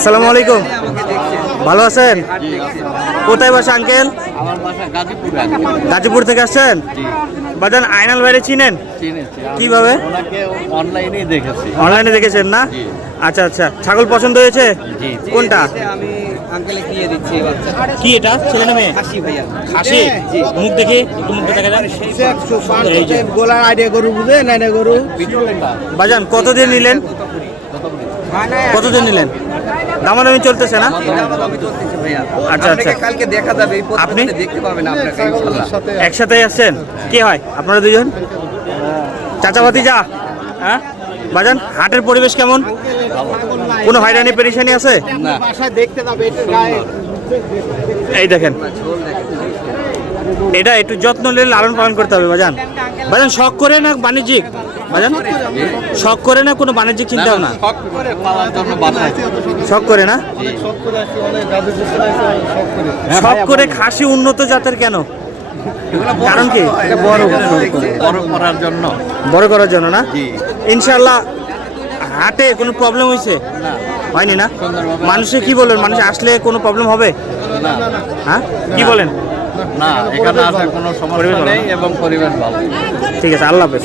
আসসালামু আলাইকুম, ভালো আছেন? কোথায় বাসা আঙ্কেল? আমার বাসা গাজীপুর। গাজীপুর থেকে আসছেন? বাজান আইনাল ভাইরে চিনেন? কিভাবে? ওনাকে অনলাইনেই দেখেছি। অনলাইনে দেখেছেন না? জি। আচ্ছা আচ্ছা, ছাগল পছন্দ হয়েছে? জি। কোনটা? আমি আঙ্কেলে দিয়ে দিচ্ছি এই বাচ্চা। কি এটা, ছেলে না মেয়ে? খাসি ভাইয়া। খাসি? মুখ দেখি, একটু মুখটা দেখা যান। এই যে। গোলার আইডিয়া গরু বুঝে নাই না গরু। বাজান কত দিয়ে নিলেন? কত দিয়ে নিলেন? দামাদামি চলতেছে না? আমি চলতেছি ভাইয়া। আচ্ছা আচ্ছা, আপনাকে কালকে দেখা যাবে, এই আপনি? প্রতিবেদনে দেখতে পাবেন আপনাকে ইনশাআল্লাহ। একসাথে আসছেন? কি হয় আপনারা দুজন? চাচাবাতি যা? হ্যাঁ বাজান, হাটের পরিবেশ কেমন? কোনো হয়রানি পেরেশানি আছে? না, এই দেখেন, এটা একটু যত্ন নিলে লালন পালন করতে হবে বাজান। বাজান শখ করে না বাণিজ্যিক? বাজান শখ করে না কোনো বাণিজ্যিক চিন্তা ভাবনা? শখ করে পালার জন্য বাসায়। শখ করে না? শখ করে খাসি উন্নত জাতের কেন? কারণ কি? বড় করার জন্য। বড় করার জন্য না? জি। ইনশাল্লাহ হাটে কোনো প্রবলেম হয়েছে? না, হয়নি না? সুন্দরভাবে মানুষে কি বলেন, মানুষ আসলে কোনো প্রবলেম হবে? না, হ্যাঁ কি বলেন? না, এখানে আসার কোনো সমস্যা নেই এবং পরিবেশ ভালো। ঠিক আছে, আল্লাহ হাফেজ।